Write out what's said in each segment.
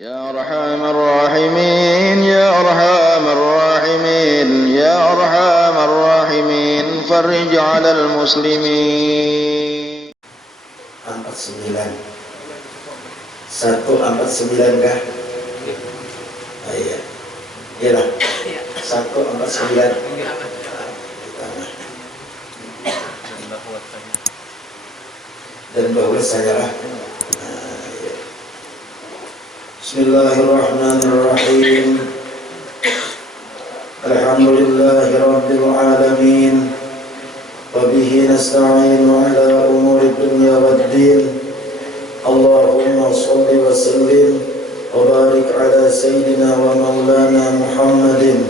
يا أرحم الراحمين يا أرحم الراحمين يا أرحم الراحمين فرج على المسلمين. 49 149 kah? Oh, iya. Iyalah 149 dan bahwasanya lah. Bismillahirrahmanirrahim. Alhamdulillahi rabbil alamin. Wa bihi nasta'inu ala umuri dunya waddin. Allahumma shalli wa sallim wa barik ala sayyidina wa maulana Muhammadin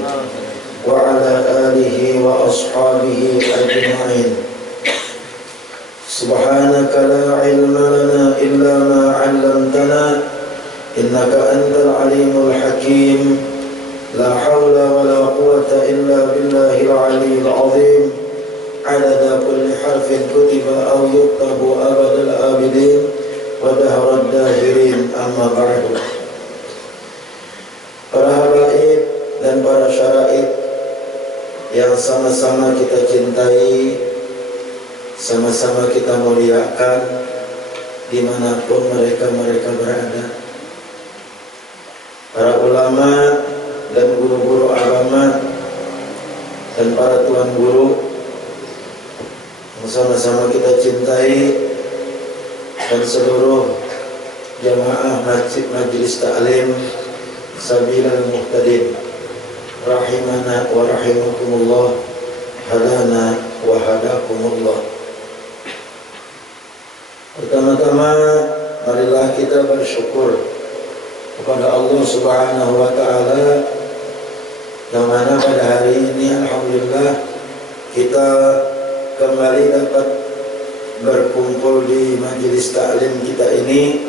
wa ala alihi wa ashabihi ajma'in. Subhanaka la ilma lana illa ma 'allamtana innaka antal alimul hakim. La hawla wa la quwwata illa billahil aliyyil azim. Adada kulli harfin kutiba aw yuktabu abadal abidin wa dahrad dahirin, amma ba'du. Para habaib dan para syaraib yang sama-sama kita cintai, sama-sama kita muliakan dimanapun mereka berada. Para ulama dan guru-guru agama dan para tuan guru yang sama-sama kita cintai, dan seluruh jamaah masjid Majelis Ta'lim Sabilal Muhtadin rahimana wa rahimakumullah, hadana wa hadakumullah. Pertama-tama marilah kita bersyukur kepada Allah Subhanahu wa taala yang mana pada hari ini alhamdulillah kita kembali dapat berkumpul di majelis taklim kita ini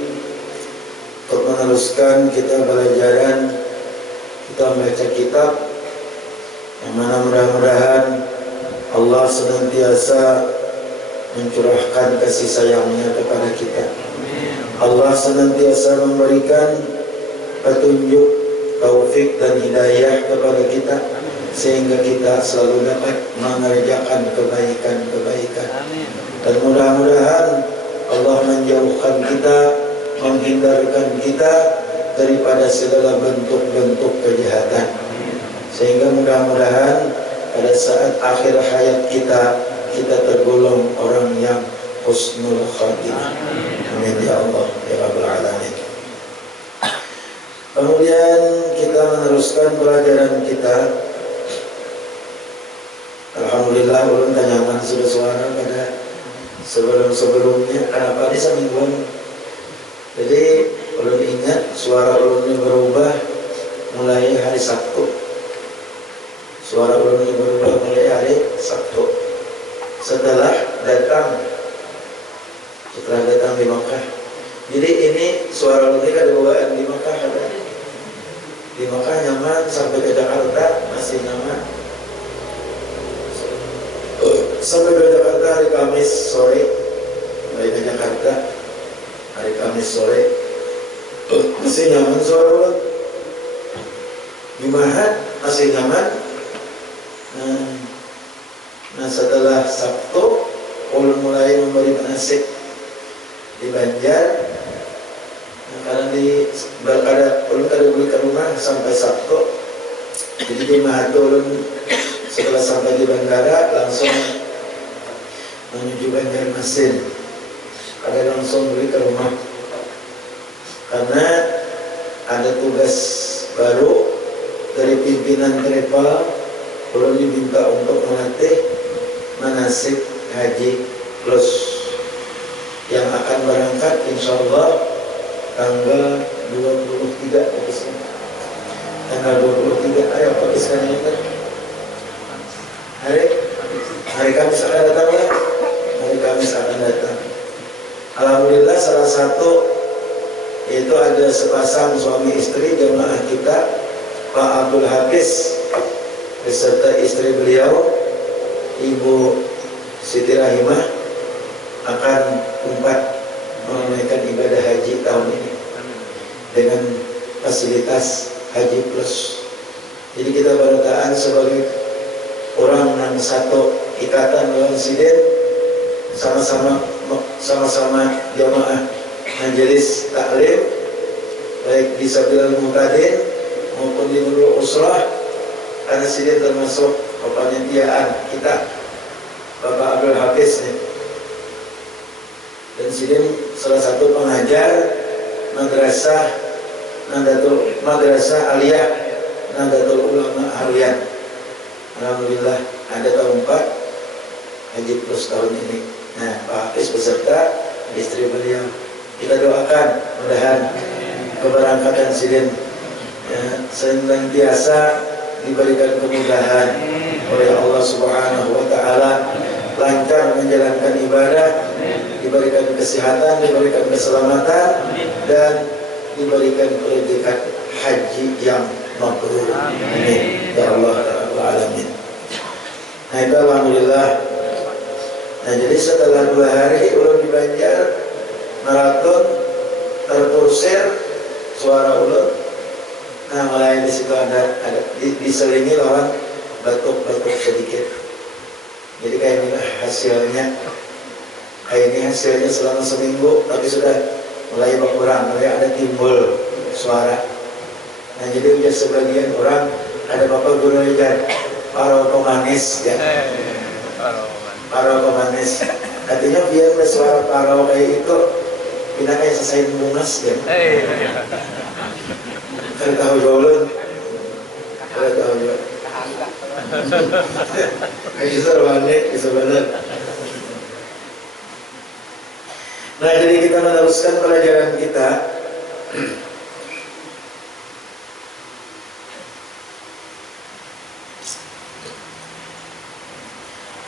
untuk meneruskan kita pelajaran, kita membaca kitab yang mana mudah-mudahan Allah senantiasa mencurahkan kasih sayangnya kepada kita. Allah senantiasa memberikan petunjuk, taufik dan hidayah kepada kita sehingga kita selalu dapat mengerjakan kebaikan-kebaikan. Dan mudah-mudahan Allah menjauhkan kita, menghindarkan kita daripada segala bentuk-bentuk kejahatan, sehingga mudah-mudahan pada saat akhir hayat kita tergolong orang yang husnul khatimah. Amin ya Allah ya Rabbal alamin. Kemudian kita meneruskan pelajaran kita. Alhamdulillah ulun tanyaman sudah suara pada sebelum-sebelumnya. Kenapa di semingguan? Jadi ulun ingat suara ulun ini berubah mulai hari Sabtu. Suara ulun ini berubah mulai hari Sabtu. Setelah datang di Makkah. Jadi ini suara ulun ini ada bawaan di Makkah ada. Di Makkah nyaman, sampai ke Jakarta masih nyaman. Sampai ke Jakarta hari Kamis sore, sampai ke Jakarta hari Kamis sore masih nyaman suara ulun. Jumat masih nyaman. Nah setelah Sabtu ulun mulai memberi manasik di Banjar. Karena ulun kada beli ke rumah sampai Sabtu. Jadi di Mahat ulun setelah sampai di bandara langsung menuju Banjarmasin. Kada langsung beli ke rumah karena ada tugas baru dari pimpinan Trepal. Ulun diminta untuk melatih manasik haji plus yang akan berangkat insyaallah tanggal 23 Agustus. Tanggal 23 ayo Pakistan ini kan hari Kamis akan datang ya. Hari Kamis akan datang. Alhamdulillah salah satu yaitu ada sepasang suami istri jemaah kita, Pak Abdul Hafiz beserta istri beliau Ibu Siti Rahimah akan menunaikan ibadah haji tahun ini dengan fasilitas Haji Plus. Jadi kita berataan sebagai orang yang satu ikatan dalam siden, sama-sama jamaah majelis taklim, baik di Sabilal Muqtadin maupun di Nurul Usrah, karena siden termasuk kepanitiaan kita Bapak Abdul Hafiz nih. Dan siden salah satu pengajar madrasah aliyah Nahdlatul Ulama Harian. Alhamdulillah ada tahun 4 Haji Plus tahun ini. Nah, Pak Hafiz beserta istri beliau. Kita doakan mudahan keberangkatan siden senantiasa diberikan kemudahan oleh Allah Subhanahu wa taala, lancar menjalankan ibadah, diberikan kesehatan, diberikan keselamatan, dan diberikan predikat haji yang mabrur. Amin ya Allah rabbal alamin. Nah itu alhamdulillah. Nah jadi setelah 2 hari ulun di Banjar maraton terporsir suara ulun. Nah mulai di situ ada diselingi lawan batuk-batuk sedikit. Jadi kayak ini hasilnya. Kayak ini hasilnya selama seminggu, tapi sudah mulai berkurang, mulai ada timbul suara. Nah jadi udah sebagian orang ada bapak guru aja paro pemanis ya. Paro pemanis. Artinya biar suara paro kayak itu tidak kayak selesai munas ya. Kalau tahu jolon, kalau tahu jolon. Kayak seruannya, sebenarnya. Nah jadi kita meneruskan pelajaran kita.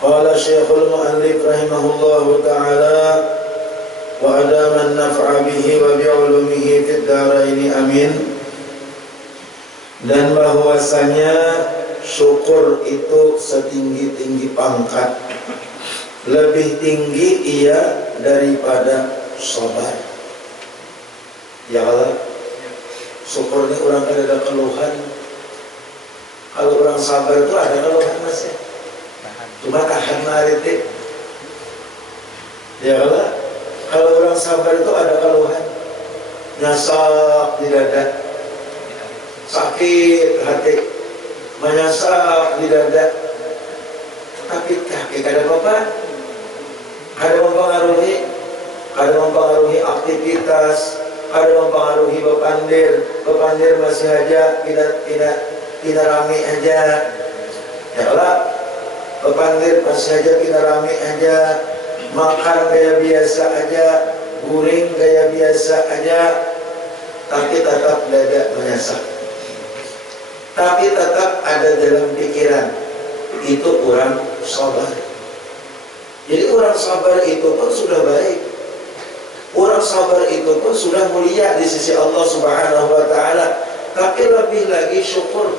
Qala Syekhul Mu'allif rahimahullahu ta'ala wa adaman naf'a bihi wa bi'ulumihi fid dharaini amin. Dan bahwasanya syukur itu setinggi-tinggi pangkat, lebih tinggi ia daripada sabar. Ya Allah, syukur ini orang ada keluhan. Kalau orang sabar itu ada keluhan mas ya. Cuma tahan maritik. Ya Allah, kalau orang sabar itu ada keluhan. Nyasak di dada, sakit hati, menyasak di dada. Tapi kaki kada apa-apa. Ada mempengaruhi aktivitas, ada mempengaruhi bepandir masih aja tidak rame aja. Ya Allah, bepandir masih aja tidak rame aja, makan kayak biasa aja, guring kayak biasa aja, tapi tetap dada menyasak. Tapi tetap ada dalam pikiran, itu orang sabar. Jadi orang sabar itu pun sudah baik. Orang sabar itu pun sudah mulia di sisi Allah Subhanahu wa taala. Tapi lebih lagi syukur.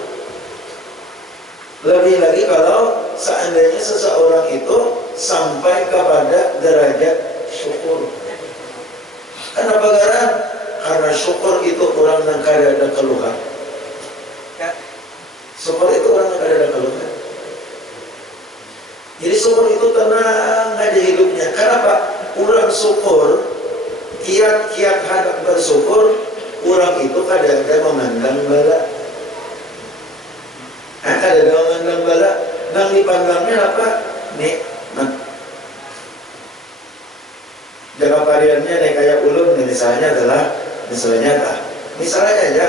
Lebih lagi kalau seandainya seseorang itu sampai kepada derajat syukur. Kenapa gara? Karena syukur itu orang yang kada ada keluhan. Syukur itu orang yang kada ada keluhan. Jadi syukur itu tenang aja hidupnya. Kenapa? Orang syukur, kiat-kiat hendak bersyukur, orang itu kadang-kadang memandang bala. Kadang-kadang memandang bala, yang dipandangnya apa? Nikmat. Jaga variannya nih kayak ulun nih, misalnya aja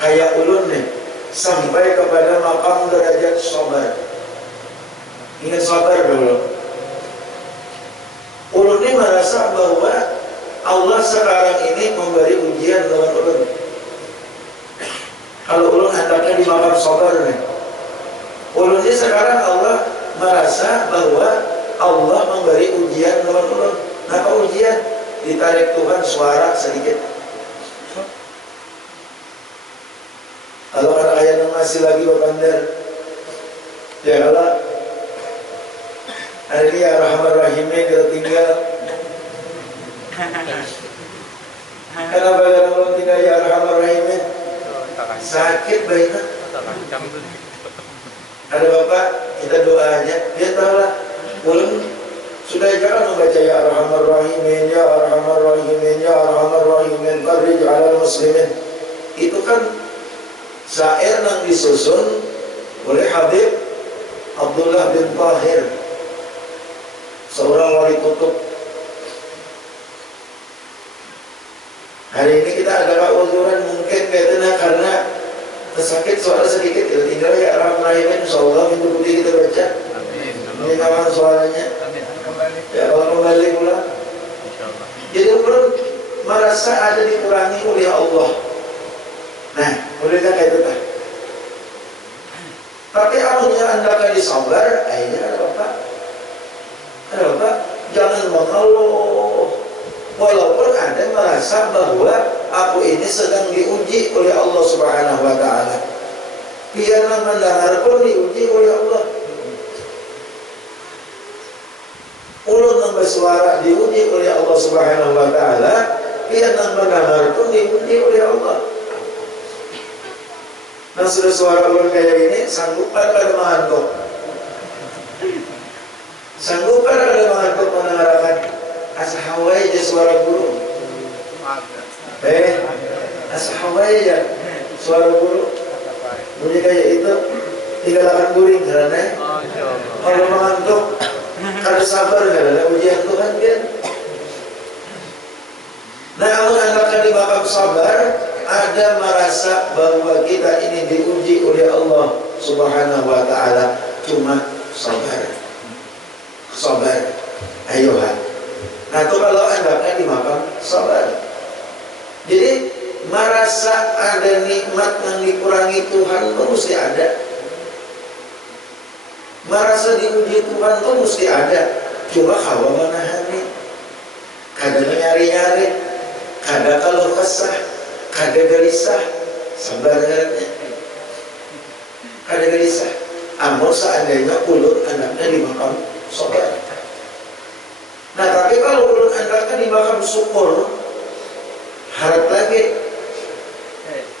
kayak ulun nih, sampai kepada maqam derajat sabar. Ingat sabar dulu. Ulun ini merasa bahwa Allah sekarang ini memberi ujian dengan ulun. Kalau ulun hendaknya di maqam sabar nih, ulun ini sekarang Allah merasa bahwa Allah memberi ujian dengan ulun. Apa ujian? Ditarik Tuhan suara sedikit. Kalau ada ayat yang masih lagi berpandar, ya Allah, hari ini ya Rahman Rahimnya kita tinggal. Kenapa kalau tinggal ya Rahman Rahimnya? sakit baiknya. Ada bapak, kita doa aja. Dia tahulah, ulun sudah jangan membaca ya Arhamar Rahimin, ya Arhamar Rahimin, ya Arhamar Rahimin, farij 'alal muslimin. Itu kan syair yang disusun oleh Habib Abdullah bin Tahir, seorang wali kutub. Hari ini kita agak uzuran mungkin katanya karena tersakit suara sedikit, tinggal ya Arhamar Rahimin, insyaallah pintu putih kita baca. Ini kawan suaranya. Ya Allah kembali pula. Jadi belum merasa ada dikurangi oleh Allah. Nah, bolehkah kayak itu tak? Tapi anunya anda akan disabar, akhirnya ada bapak. Ada bapak, jangan mengeluh. Walaupun anda merasa bahwa aku ini sedang diuji oleh Allah Subhanahu Wa Taala. Biarlah mendengar pun diuji oleh Allah. Ulun yang bersuara diuji oleh Allah Subhanahu Wa Taala, biarlah mendengar pun diuji oleh Allah. Nah sudah suara ulun kayak ini, sanggup ada mengantuk? Sanggup ada mengantuk mendengarkan ashawai aja suara guru? Ashawai aja suara guru? Bunyi kayak itu, tinggalkan guring karena kalau mengantuk, kada sabar karena ujian Tuhan kan. Nah kalau anda akan dibakar sabar, ada merasa bahwa kita ini diuji oleh Allah Subhanahu Wa Taala, cuma sabar, sabar, ayolah. Nah itu kalau anda akan dimakan sabar. Jadi merasa ada nikmat yang dikurangi Tuhan itu mesti ada. Merasa diuji Tuhan itu mesti ada. Cuma kalau menahani, kadang nyari-nyari, kadang kalau kesah, kada gelisah, sabar ngarannya. Kada gelisah. Amun seandainya ulun anaknya di makam sabar. Nah tapi kalau ulun anaknya di makam syukur, harap lagi.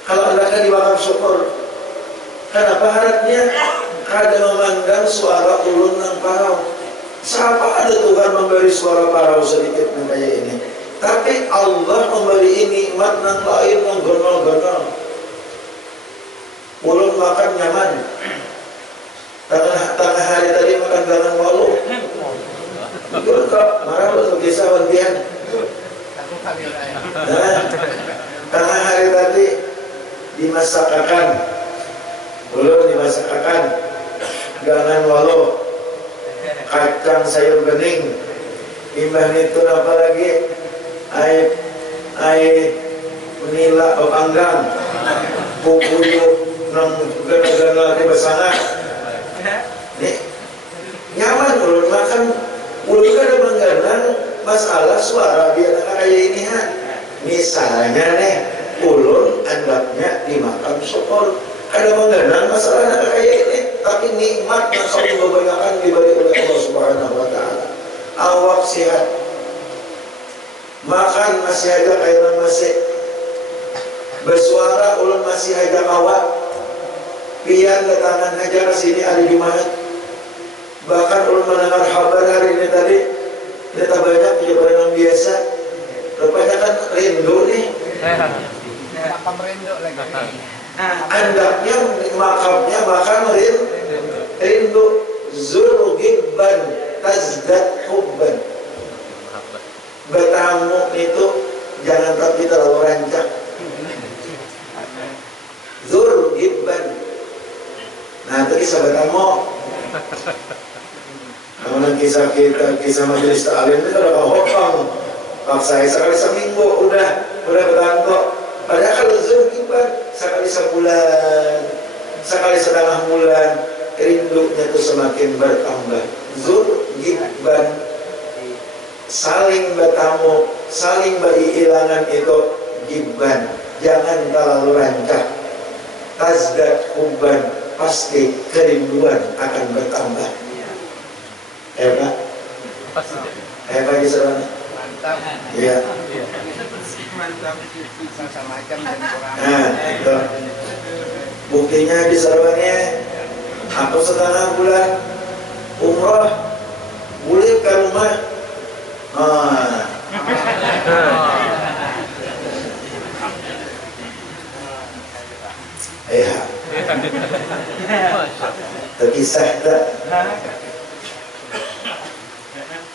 Kalau anaknya di makam syukur, kenapa harapnya? Kada memandang suara ulun yang parau. Siapa ada Tuhan memberi suara parau sedikit kayak ini? Tapi Allah memberi nikmat yang lain yang gonol-gonol. Ulun makan nyaman. Tengah hari tadi makan ganang walu. Ulun kok marah lu kisah wantian. Nah, tengah hari tadi dimasakakan. Ulun dimasakakan ganang walu, kacang sayur bening, imbah itu apa lagi? Ai nila o panggang pupuyo ng gana-gana di basangan. Nih nyaman ulun makan, ulun kada mengganang masalah suara biar kayak ini ha. Misalnya nih ulun anggapnya di makam syukur, kada mengganang masalah kayak ini, tapi nikmat yang kami kebanyakan diberi oleh Allah Subhanahu Wa Taala. Awak sehat, makan masih ada kairan masih, bersuara ulun masih ada awak, pian datangan aja ke sini hari Jumat. Bahkan ulun mendengar kabar hari ini tadi, kita banyak pejabat yang biasa, rupanya kan rindu nih. Apa merindu lagi? Andaknya makamnya makan rindu, zur gibban tazdad hubban. Bertamu itu jangan tapi terlalu rancak. Zur gibban. Nah itu kisah bertamu. Namun kisah kita, kisah majelis ta'lim itu ada hopang. Paksa sekali seminggu udah bertanto. Padahal kalau zur gibban sekali sebulan, sekali setengah bulan, rindunya itu semakin bertambah. Zur gibban, saling bertamu, saling berilangan itu gibban. Jangan terlalu rancak. Tazdad hubban, pasti kerinduan akan bertambah. Hebat, hebat di sana. Mantap. Iya. Mantap. Macam-macam dan kurang. Nah, itu. Buktinya di sarangnya aku setengah bulan umrah boleh ke rumah. Terkisah tak?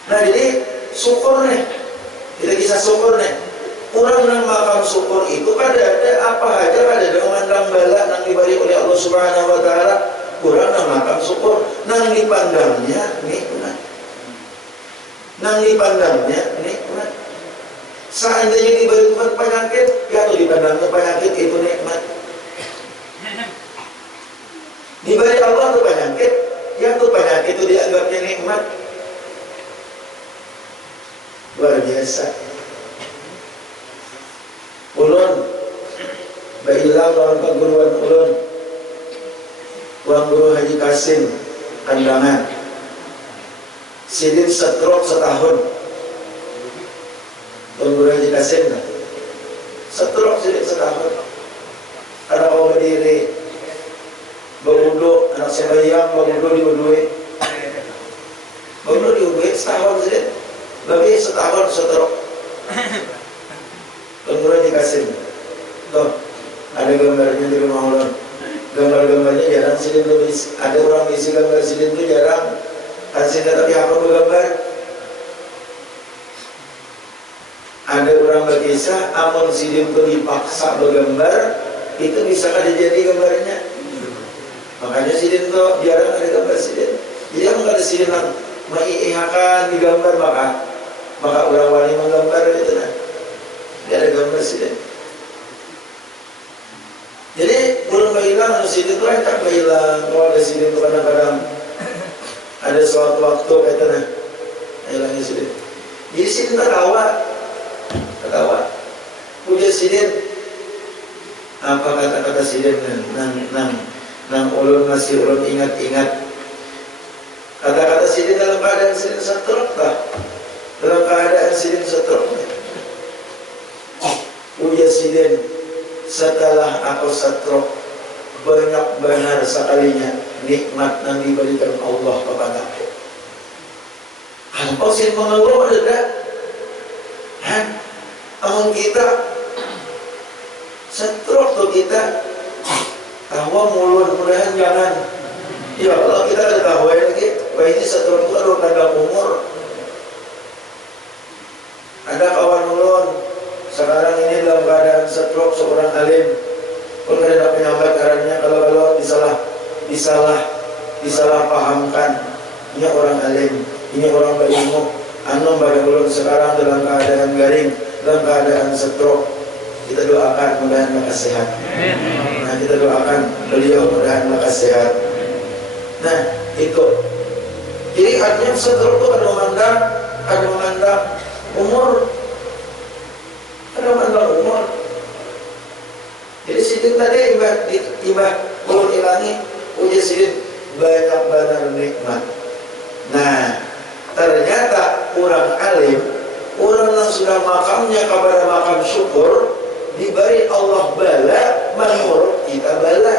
Nah jadi syukur nih, kita kisah syukur nih. Orang nang makam syukur itu ada apa aja, ada memandang bala nang diberi oleh Allah Subhanahu Wa Taala. Orang nang makam syukur, nang dipandangnya nikmat, nang dipandangnya nikmat. Seandainya diberi Tuhan penyakit, ya tuh dipandangnya penyakit itu nikmat. Diberi Allah tuh penyakit, ya tuh penyakit itu dianggapnya nikmat. Luar biasa. Ulun bailang lawan perguruan ulun, Tuan Guru Haji Kasim Kandangan. Sidin stroke setahun. Tuan Guru Haji Kasim stroke sidin setahun. Ada orang berdiri berwudu, anak sembahyang berwudu diwudui. Berwudu diwudui setahun sidin. Lebih setahun stroke. Kemudian dikasih, tuh ada gambarnya di rumah ulun. Gambar-gambarnya jarang sidin tuh, ada orang isi gambar sidin tuh jarang. Kasih tapi apa bergambar? Ada orang berkisah, amun sidin tuh dipaksa bergambar, itu bisa ada jadi gambarnya. Makanya sidin tuh jarang ada gambar sidin. Jadi kalau ada sidin yang mengihakan digambar maka orang wali menggambar itu nah. Dia ada gambar sidin. Jadi belum hilang sidin itu tak hilang. Kalau ada sidin itu kadang-kadang ada suatu waktu katanya hilangnya sidin. Jadi sidin tertawa. Puja sidin. Apa kata-kata sidin nang ulun masih ulun ingat-ingat. Kata-kata sidin dalam keadaan sidin stroke tak? Dalam keadaan sidin stroke. Puja sidin, setelah aku stroke banyak benar sekalinya nikmat yang diberikan Allah kepadaku. Kalau sidin mengeluh ada amun kita stroke tuh kita tahu mudah-mudahan jangan. Ya Allah kita ada tahu lagi bahwa ini stroke itu ada tanda umur. Ada kawan ulun sekarang ini dalam keadaan stroke, seorang alim pun tidak penyambat caranya kalau disalah pahamkan. Ini orang alim, ini orang berilmu. Anu pada ulun sekarang dalam keadaan garing, dalam keadaan stroke. Kita doakan mudah-mudahan maka sehat. Nah kita doakan beliau mudah-mudahan maka sehat. Nah itu. Jadi artinya stroke itu ada memandang umur. Jadi sidin tadi ibah ulun ilangi uji sidin banyak benar nikmat. Nah ternyata orang alim, orang yang sudah makamnya kepada makam syukur, diberi Allah bala, menurut kita bala,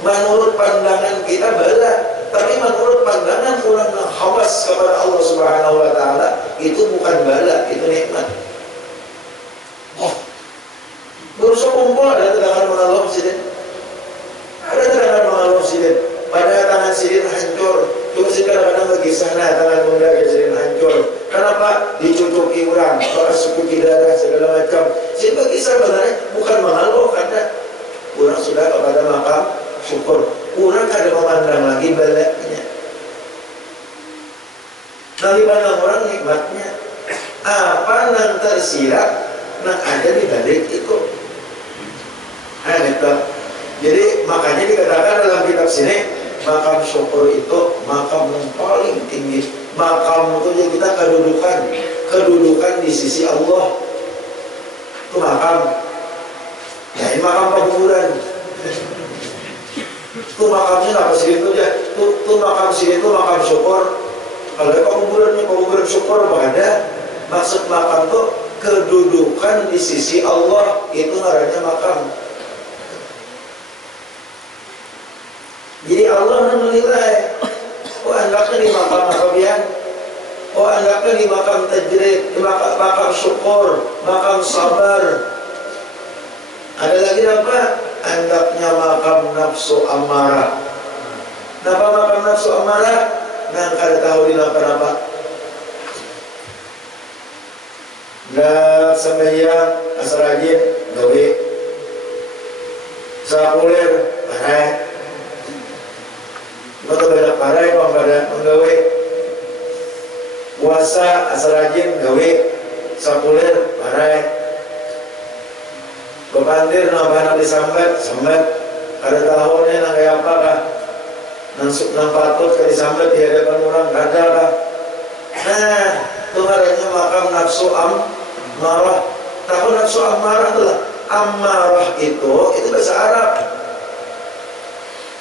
menurut pandangan kita bala, tapi menurut pandangan orang yang hawas kepada Allah Subhanahu Wa Taala itu bukan bala, itu nikmat. Berusaha kumpul ada tangan mengalami sidin, ada tangan mengalami sidin. Pada tangan sidin hancur, terus kadang-kadang berkisah tangan muda sidin hancur. Kenapa? Dicucuki orang, para suku darah segala macam. Sidin berkisah sebenarnya bukan mengaluh karena orang sudah kepada makam syukur. Orang kada memandang lagi balaknya. Nanti pandang orang nikmatnya. Apa yang tersirat yang ada di balik itu. Gitu. Jadi makanya dikatakan dalam kitab sini makam syukur itu makam yang paling tinggi. Makam itu yang kita kedudukan di sisi Allah. Itu makam. Ya ini makam penguburan. Itu makamnya apa sih itu ya? Itu makam sini itu makam syukur. Kalau penguburan syukur apa ada? Maksud makam itu kedudukan di sisi Allah, itu namanya makam. Jadi Allah menilai, oh anaknya di makam kebian, oh anaknya di makam tajrid, di makam syukur, makam sabar. Ada lagi apa? Anaknya makam nafsu amarah. Napa makam nafsu amarah? Nang kada tahu dilakukan apa? Nggak sembahyang, asal rajin, gawe. Sakulir, parai. Maka banyak parai, pada menggawe. Puasa, asal rajin, gawe. Sakulir, parai. Bepandir, nambah disambat, sambat. Ada tahunnya, nang kayak apa kah? Nang patut ke disambat di hadapan orang, kada kah? Nah, itu adanya makam nafsu amarah. Tahu nafsu amarah itulah. Amarah itu bahasa Arab.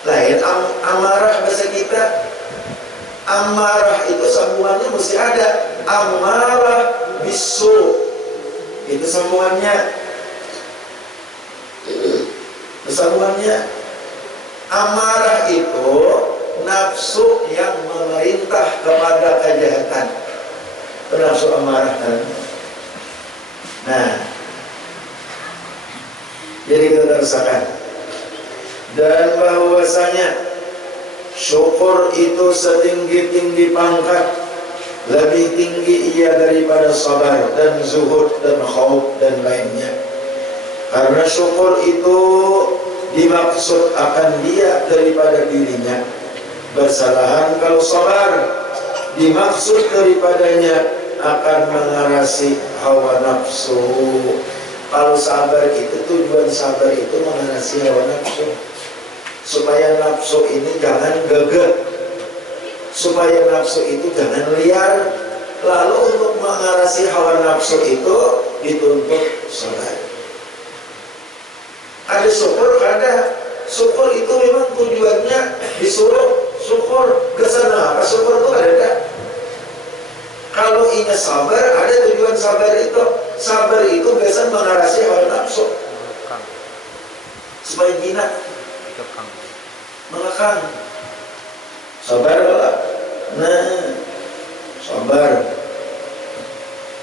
Lain amarah bahasa kita. Amarah itu sambungannya mesti ada. Amarah bisu. Itu sambungannya. Sambungannya. Amarah itu nafsu yang memerintah kepada kejahatan. Nafsu amarah. Nah, jadi kita rasakan. Dan bahwasanya syukur itu setinggi-tinggi pangkat, lebih tinggi ia daripada sabar dan zuhud dan khauf dan lainnya. Karena syukur itu dimaksud akan dia daripada dirinya bersalahan. Kalau sabar dimaksud daripadanya akan mengarasi hawa nafsu. Kalau sabar itu, tujuan sabar itu mengarasi hawa nafsu, supaya nafsu ini jangan gegeh, supaya nafsu itu jangan liar. Lalu untuk mengarasi hawa nafsu itu dituntut sabar. Ada syukur, ada syukur itu memang tujuannya disuruh syukur ke sana. Syukur itu ada. Kalau ingat sabar, ada tujuan sabar itu. Sabar itu biasa mengarasi hawa nafsu supaya jinak mengekang. Sabar lah. Nah, sabar.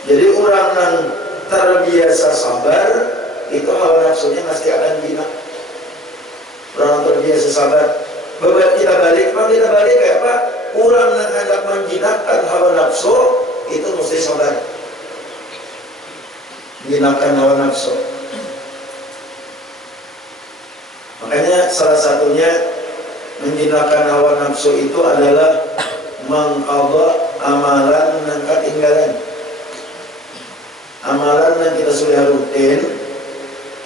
Jadi orang yang terbiasa sabar itu hawa nafsunya pasti akan jinak. Orang terbiasa sabar. Beberapa kita balik kayak apa? Orang yang hendak menjinakkan hawa nafsu itu mesti sabar. Jinakkan hawa nafsu. Makanya salah satunya menjinakkan hawa nafsu itu adalah mengqadha amalan yang ketinggalan. Amalan yang kita sudah rutin,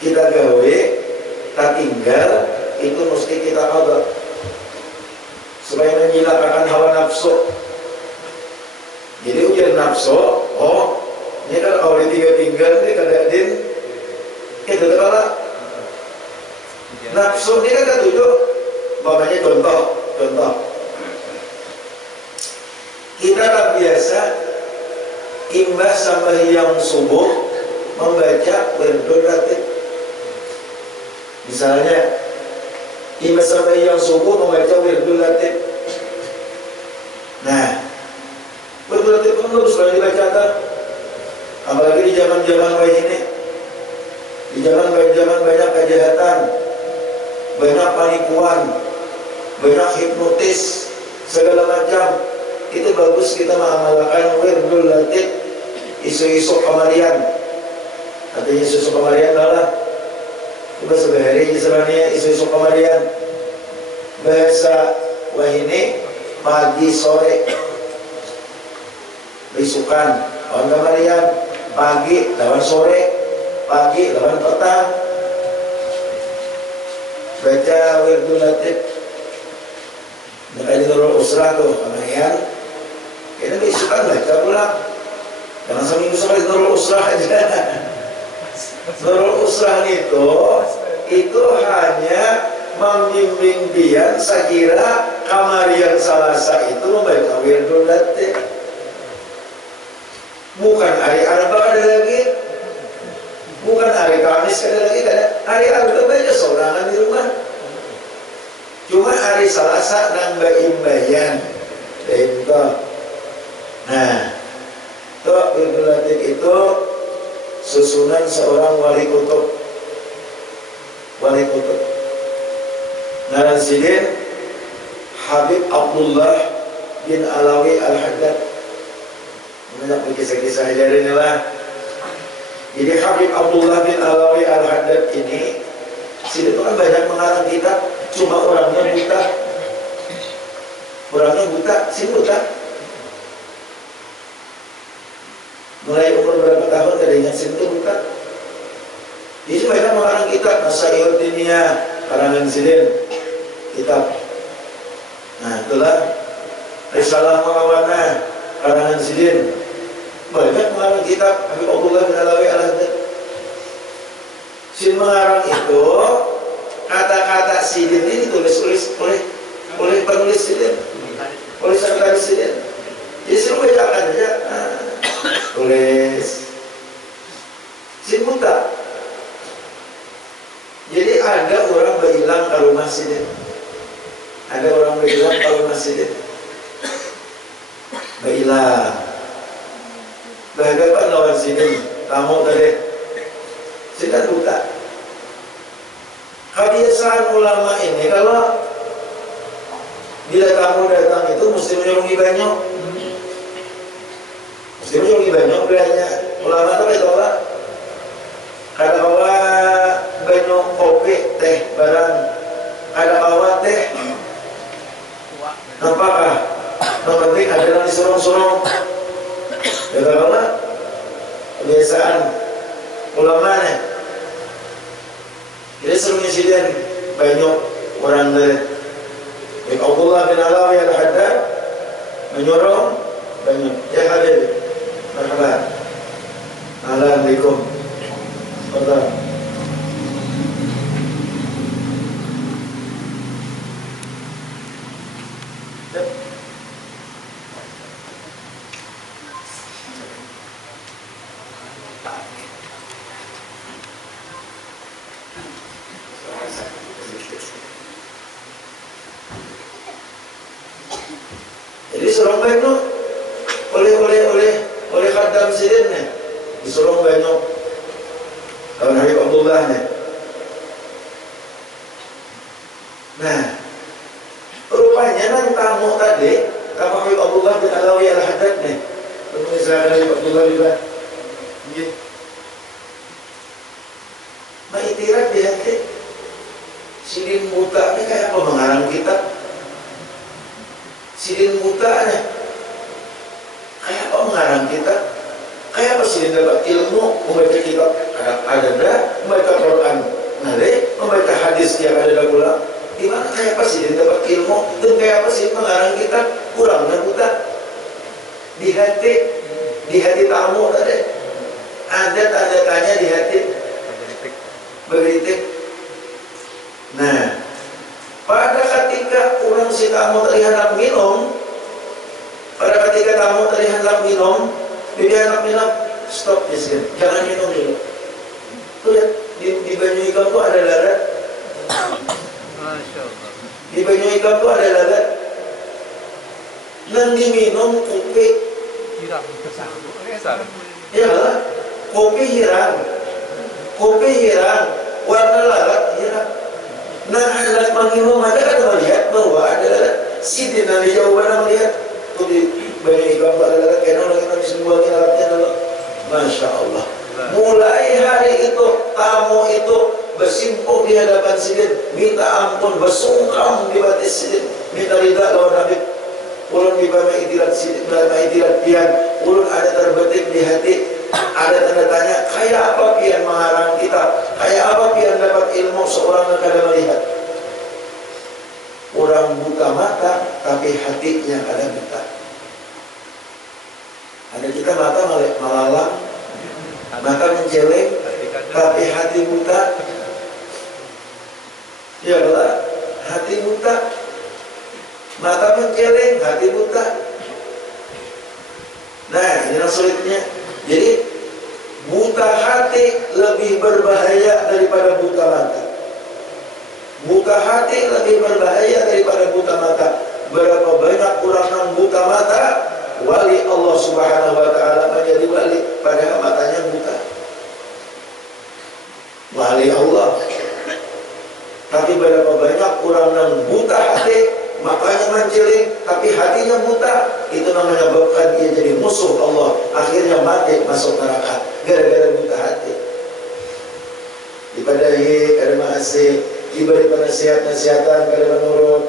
kita gawe, tak tinggal, itu mesti kita qadha. Supaya menjinakkan hawa nafsu. Jadi ujian nafsu, oh ini kan awal tinggal ini kadang-kadang itu adalah nafsu ini kan ketujuh. Makanya contoh kita tak biasa imbas sembahyang subuh membaca berdoa. Misalnya imbas sembahyang subuh membaca berdoa. Nah, berdoa pun harus dibaca tak? Apalagi di zaman-zaman ini, di zaman banyak kejahatan, banyak penipuan, banyak hipnotis, segala macam. Itu bagus kita mengamalkan wirdul latif, isu-isu kemarian. Artinya isu-isu kemarian adalah kita sebehari sebenarnya isu-isu kemarian. Bahasa wahini pagi sore, besukan lawan kemarian, pagi lawan sore, pagi lawan petang. Baca wirdul latif. Makanya Nurul Usrah tuh kemarian. Kita besukan baca pulang. Jangan seminggu sekali Nurul Usrah aja. Nurul Usrah itu hanya membimbing pian sekira kamarian Salasa itu membaca wirdul latif. Bukan hari Arba ada lagi, bukan hari Kamis ada lagi, hari Arba baca sorangan di rumah. Cuma hari Selasa nang bayan. Nah, Birbulatik itu susunan seorang wali kutub. Ngaran sidin Habib Abdullah bin Alawi Al-Haddad. Banyak kisah-kisah dari ini lah. Jadi Habib Abdullah bin Alawi Al-Haddad ini sidin kan banyak mengarang kitab, cuma orangnya buta. Sidin buta. Mulai umur berapa tahun tadinya sidin buta. Jadi banyak mengarang kitab, Nasaihud Diniyah, karangan sidin kitab. Nah itulah Risalah Mawana, karangan sidin. Banyak mengarang kitab Habib Abdullah bin Alawi Al-Haddad. Sidin mengarang itu, kata-kata sidin ini ditulis oleh penulis sidin, oleh sekretaris sidin. Jadi sidin bacakan aja, tulis. Sidin buta. Jadi ada orang berhilang ke rumah sidin. Berhilang. Bagaimana lawan sidin? Kamu tadi sidin buta. Kebiasaan ulama ini kalau bila kamu datang itu mesti menyolongi banyak. Belanja. Ulama itu ditolak. Kada bawa banyak kopi, teh, barang. Kada bawa teh. Nampakah? Yang penting adalah disorong-sorong. Kada bawa kebiasaan ulama nih. Jadi serunya sidin banyak orang dari Abdullah bin Alawi Al-Haddad menyorong banyak. Ya hadir. Marhaban. Assalamualaikum. Tafadhal. Jadi sorong banyak oleh khaddam sidin nih, disorong banyak kawan Habib Abdullah nih. Nah, rupanya nang tamu tadi, tamu Habib Abdullah bin Alawi Al-Haddad nih, penulis Habib Abdullah juga. Maitirat di hati sidin buta ini kayak apa mengarang kitab. Sidin buta nih kayak apa mengarang kitab. Kayak apa sidin dapat ilmu membaca kitab ada membaca Quran membaca hadis yang ada pula. Gimana kayak apa sidin dapat ilmu dan kayak apa sidin mengarang kitab. Kurangnya buta di hati tamu tadi ada tanda tanya di hati beritik. Nah, pada ketika orang si tamu terlihat minum, dia hendak minum, stop di sini, jangan minum dulu. Tuh lihat di banyu ikan tuh ada lalat. Di banyu ikan tuh ada lalat. Dan diminum kopi. Ya lah, kopi hirang, warna lalat hirang. Nah, lalat menginum ada kan melihat bahwa ada lalat. Sidin dari jauh mana melihat tuh di banyak ikan ada lalat, kena lagi nanti sembuhnya lalatnya dulu. Masya Allah. Mulai hari itu tamu itu bersimpuh di hadapan sidin, minta ampun, bersungkam di batis sidin, minta ridha lawan Habib. Ulun di bawah itirat sidin, pian, ulun ada terbetik di hati. Ada tanda tanya, kayak apa pian mengarang kitab? Kayak apa pian dapat ilmu seorang yang kada melihat? Orang buta mata, tapi hatinya ada buta. Ada kita mata malalang, mata menjelek, tapi hati buta. Ya Allah, hati buta. Mata menjelek, hati buta. Nah, ini sulitnya. Jadi buta hati lebih berbahaya daripada buta mata. Buta hati lebih berbahaya daripada buta mata. Berapa banyak orang yang buta mata, wali Allah Subhanahu wa ta'ala menjadi wali, padahal matanya buta. Wali Allah. Tapi berapa banyak orang yang buta hati, matanya menciling, tapi hatinya buta. Itu namanya menyebabkan dia jadi musuh Allah, akhirnya mati masuk neraka gara-gara buta hati. Dipadahi kada maasih, diberi nasihat-nasihatan kada menurut,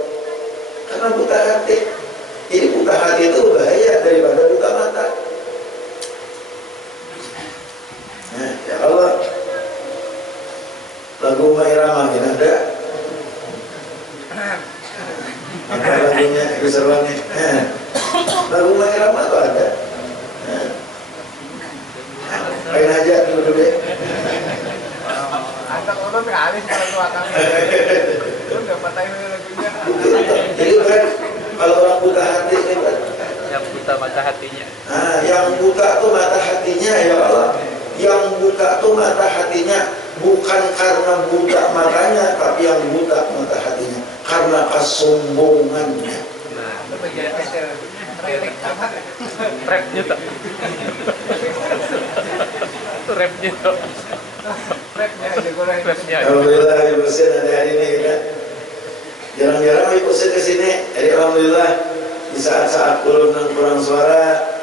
karena buta hati. Jadi buta hati itu bahaya daripada buta mata. Nah, ya Allah, lagu Mairama ini ada. Apa lagunya Keserwannya? Lagu Mairama itu ada. Main aja dulu deh. Anak orang kali kalau tua kami. Lu enggak patahin lagunya. Jadi kan kalau orang buta hati kan yang buta mata hatinya. yang buta tuh mata hatinya, ya Allah. Yang buta tuh mata hatinya bukan karena buta matanya, tapi yang buta mata hatinya karena kesombongannya. Nah, Lu bagian kecil. Relik apa? rapnya tak. Itu rapnya tak. Rapnya aja goreng. Rapnya. Alhamdulillah Habib Hussein ada hari ini kita. Jarang-jarang Habib Hussein kesini. Jadi alhamdulillah di saat-saat kurang suara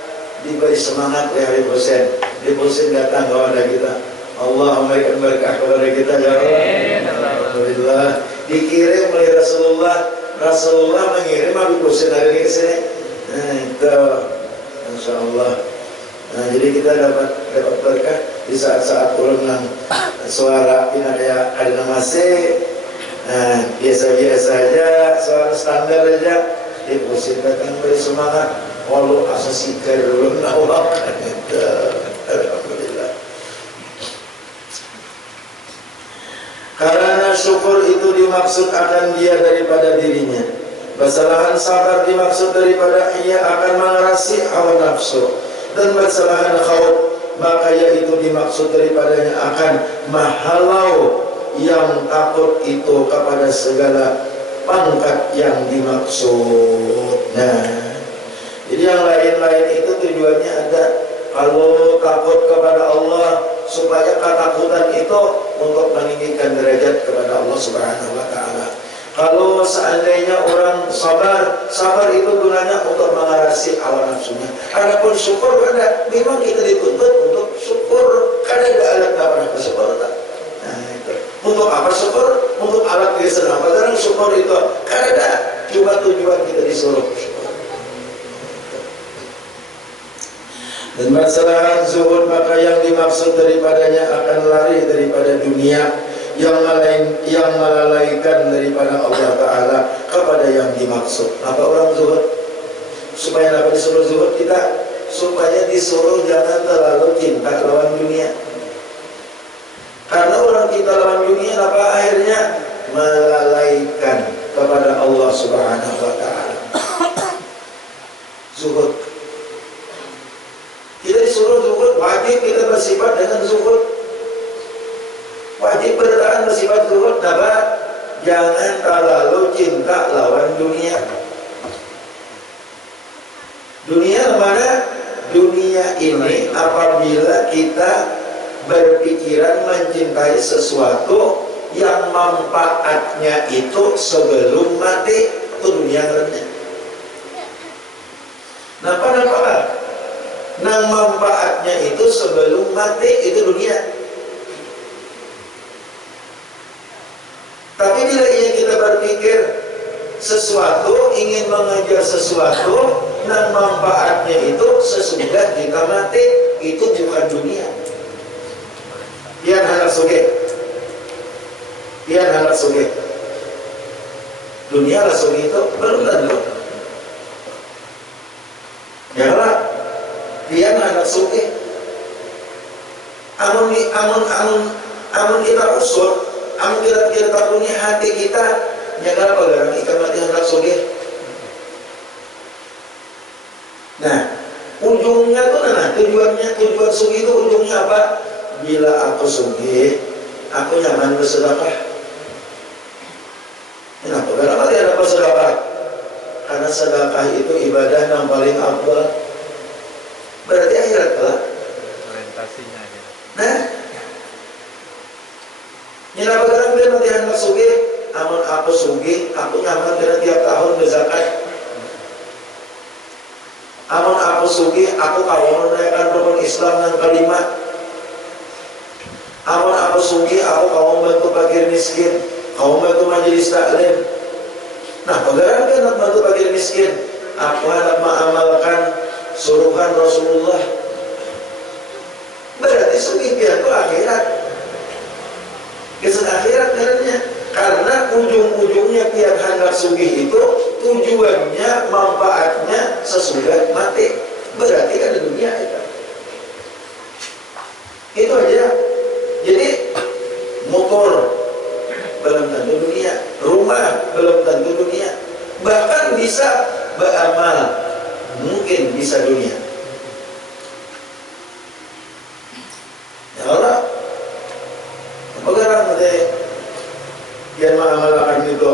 diberi semangat oleh Habib Hussein. Habib Hussein datang kepada kita. Allah memberikan berkah kepada kita ya Allah. Alhamdulillah. Dikirim oleh Rasulullah mengirim Habib Hussein hari ini kesini. Nah itu Insya Allah. Nah, jadi kita dapat berkah di saat-saat ulang suara ini ada masih biasa-biasa aja, suara standar aja. Dipusin datang beri semangat, walau asasikar dulu nawak. Alhamdulillah. Karena syukur itu dimaksud akan dia daripada dirinya. Basalahan sabar dimaksud daripada ia akan mengerasi hawa nafsu. Dan basalahan khauf maka yaitu dimaksud daripadanya akan mahalau yang takut itu kepada segala pangkat yang dimaksud. Nah, jadi yang lain-lain itu tujuannya ada. Kalau takut kepada Allah supaya ketakutan itu untuk meninggikan derajat kepada Allah Subhanahu wa ta'ala. Kalau seandainya orang sabar itu gunanya untuk mengatasi hawa nafsunya. Adapun syukur kada, memang kita dituntut untuk syukur. Kada ada alat apa syukur tak? Nah itu. Untuk apa syukur? Untuk alat biasa apa? Karena syukur itu kada ada. Cuma tujuan kita disuruh syukur. Dan masalah zuhud maka yang dimaksud daripadanya akan lari daripada dunia, yang melalaikan daripada Allah Ta'ala kepada yang dimaksud. Apa orang zuhud? Supaya apa disuruh zuhud kita? Supaya disuruh jangan terlalu cinta lawan dunia. Karena orang kita lawan dunia apa akhirnya? Melalaikan kepada Allah Subhanahu wa Ta'ala. Zuhud. Kita disuruh zuhud, wajib kita bersifat dengan zuhud. Wajib bertahan bersifat zuhud, dapat jangan terlalu cinta lawan dunia. Dunia mana? Dunia ini apabila kita berpikiran mencintai sesuatu yang manfaatnya itu sebelum mati, itu dunia remnya. Nampak? Nang manfaatnya itu sebelum mati, itu dunia. Tapi bila kita berpikir sesuatu, ingin mengejar sesuatu, nang manfaatnya itu sesudah kita mati, itu bukan dunia. Pian halak suge. Dunia lah suge itu belum tentu. Ya dia anak suke. Amun kita usul, amun kita punya hati kita, jangan apa garang ikan mati anak suke. Nah, ujungnya tuh tujuan suke itu ujungnya apa? Bila aku suke, aku nyaman bersedekah. sedekah? Karena sedekah itu ibadah yang paling afdal. Berarti akhirat lah. Orientasinya ya. Nah, nyana bageran biar nanti hendak sugih, amun aku sugih, aku nyaman karena tiap tahun berzakat. Amun aku sugih, aku kawin menaikkan rukun Islam yang kelima. Amun aku sugih, aku kawin bantu fakir miskin, kawin bantu majelis taklim. Nah, bageran kan hendak bantu fakir miskin, aku hendak mengamalkan suruhan Rasulullah. Berarti sugih biar itu akhirat. Kisah akhirat karena ujung-ujungnya tiap hendak sugih itu tujuannya, manfaatnya sesudah mati. Berarti kan di dunia itu aja. Jadi motor belum tentu dunia, rumah belum tentu dunia, bahkan bisa beramal mungkin bisa dunia. Ya Allah, bagaimana tadi yang mengamalkan itu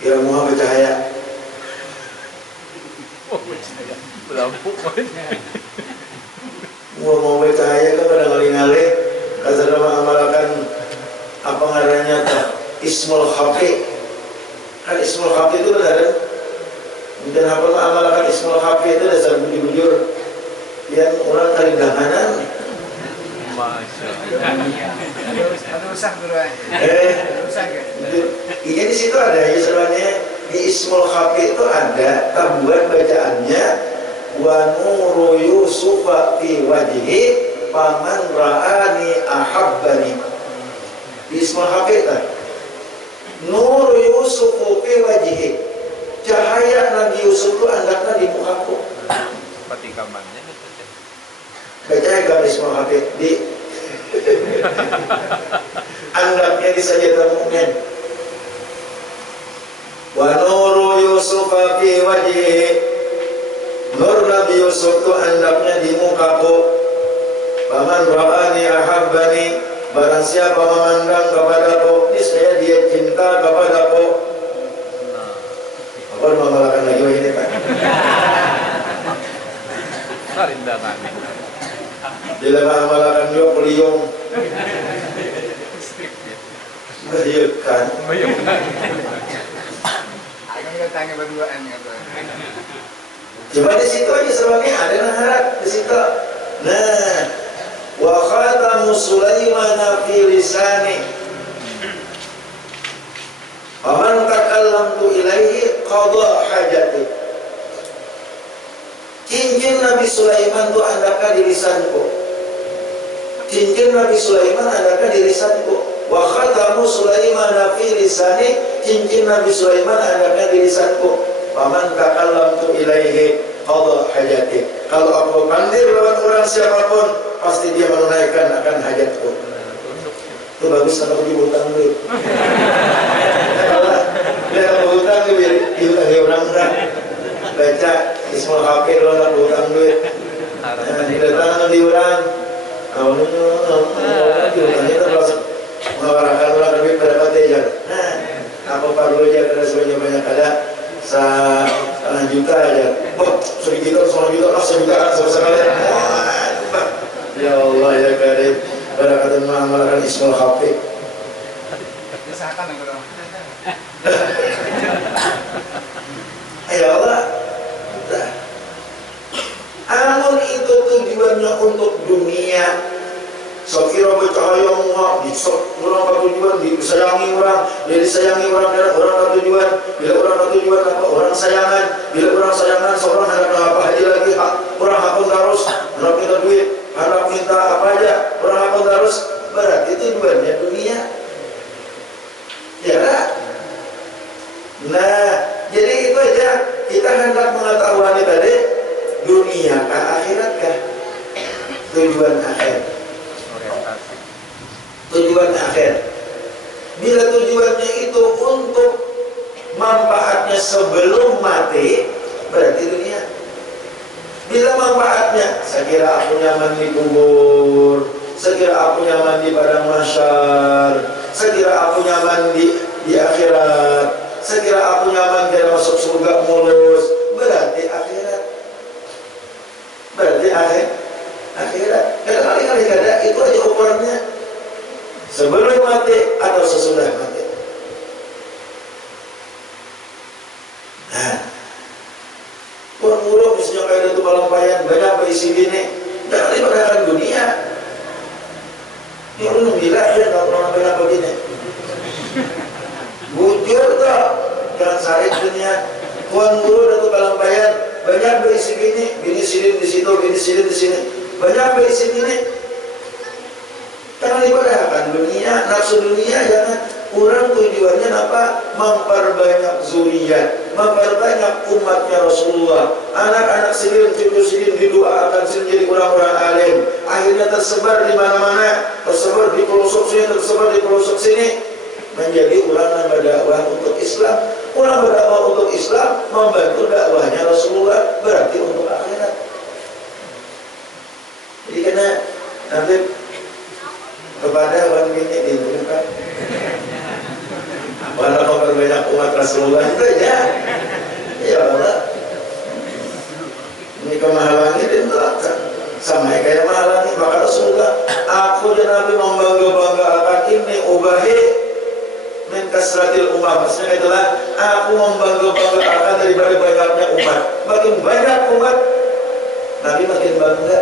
yang mau bercahaya, Lampu. mau bercahaya kan pada ngali-ngali kasar mengamalkan apa ngarannya tuh Ismul Hafiq. Kan Ismul Hafiq itu benar. Dan apa mengamalkan Ismul Hafiq itu dasar bujur-bujur yang orang kali danganan. Masya Allah. Ada usah dulu aja. Usah kan? Iya di situ ada ya sebenarnya di Ismul Hafiq itu ada tambahan bacaannya wa nuru yusufa fi wajhi faman ra'ani ahabbani. Di Ismul Hafiq kan nuru yusufu fi wajhi, cahaya Nabi Yusuf itu andaknya di mukaku. Pati kamarnya. Bacanya gak Ismul Hafiq di andaknya di sajadah mukmin. Wa nuru Yusuf fi wajhi, nur Nabi Yusuf itu andaknya di mukaku. Faman ra'ani ahabbani, barang siapa memandang kepadaku niscaya dia cinta kepadaku. Apa mengamalkan lagi ini Pak? Karindangan. Bila mengamalkan dia kuliung bayukan. Akan kita tanya berduaan gitu. Coba di situ aja sebenarnya ada naharat di situ. Nah, wa khatamu Sulaiman fi lisani. Aman takallamtu ilaihi qada hajati. Cincin Nabi Sulaiman itu andakah di lisanku. Cincin Nabi Sulaiman andakah di lisanku. Wa khatamu Sulaiman fi lisani, cincin Nabi Sulaiman andakah di lisanku. Faman takallamtu ilaihi qada hajati. Kalau aku pandir lawan orang siapapun, pasti dia menunaikan akan hajatku. Itu bagus kalau dihutang duit. Dia hutang duit, dihutang orang enggak. Baca Ismul Hafiq lo nak hutang duit. Didatang di orang. Dihutangnya terus mengeluarkan orang duit berapa tejar. Nah, apa perlu aja karena sebanyak banyak ada 1,5 juta aja. Oh, 1 juta, 1 juta, 1 juta, sekali. Ya Allah ya Karim, barakatan mengamalkan Ismul Hafiq. Disahkan yang kurang. Ya Allah, amun itu tujuannya untuk dunia, sekira bercahaya muak, orang ketujuan disayangi orang, dia disayangi orang, orang ketujuan, bila orang ketujuan apa orang sayangan, bila orang sayangan seorang hendak apa aja lagi, orang hakun terus, hendak minta duit, hendak minta apa aja, orang hakun terus, berarti tujuannya dunia, ya kan? Nah, jadi itu aja kita hendak mengetahui tadi dunia kah akhirat kah? Tujuan akhir. Orientasi. Tujuan akhir. Bila tujuannya itu untuk manfaatnya sebelum mati, berarti dunia. Bila manfaatnya, sekira aku nyaman di kubur, sekira aku nyaman di padang mahsyar, sekira aku nyaman di akhirat, sekira aku nyaman dan masuk surga mulus, berarti akhirat. Berarti akhirat. Kali-kali ada itu aja ukurannya. Sebelum mati atau sesudah mati. Nah, pun mulu misalnya kayak itu palampayan banyak berisi gini, jangan diperhatikan dunia. Ya lu gila ya kalau orang banyak begini. Bujur toh, jangan sarik dunia. Puan mulu itu palampayan banyak berisi gini, bini silin di situ, bini silin di sini, banyak berisi gini. Jangan diperhatikan dunia, nafsu dunia jangan. Kurang tujuannya apa? Memperbanyak zuriat, memperbanyak umatnya Rasulullah. Anak-anak silin, cucu silin didoakan silin jadi orang-orang alim. Akhirnya tersebar di mana-mana, tersebar di pelosok sini, tersebar di pelosok sini, menjadi ulama berdakwah untuk Islam. Ulama berdakwah untuk Islam membantu dakwahnya Rasulullah, berarti untuk akhirat. Jadi kena nanti kepada orang ini ditentukan. Walau memperbanyak umat Rasulullah itu aja. Ya Allah. Ini kemahalannya itu sama kayak mahalannya. Maka Rasulullah, aku dan Nabi membangga-banggakan ini ubahi min kasratil umat. Maksudnya itulah aku membangga-banggakan daripada banyaknya umat. Makin banyak umat, Nabi makin bangga.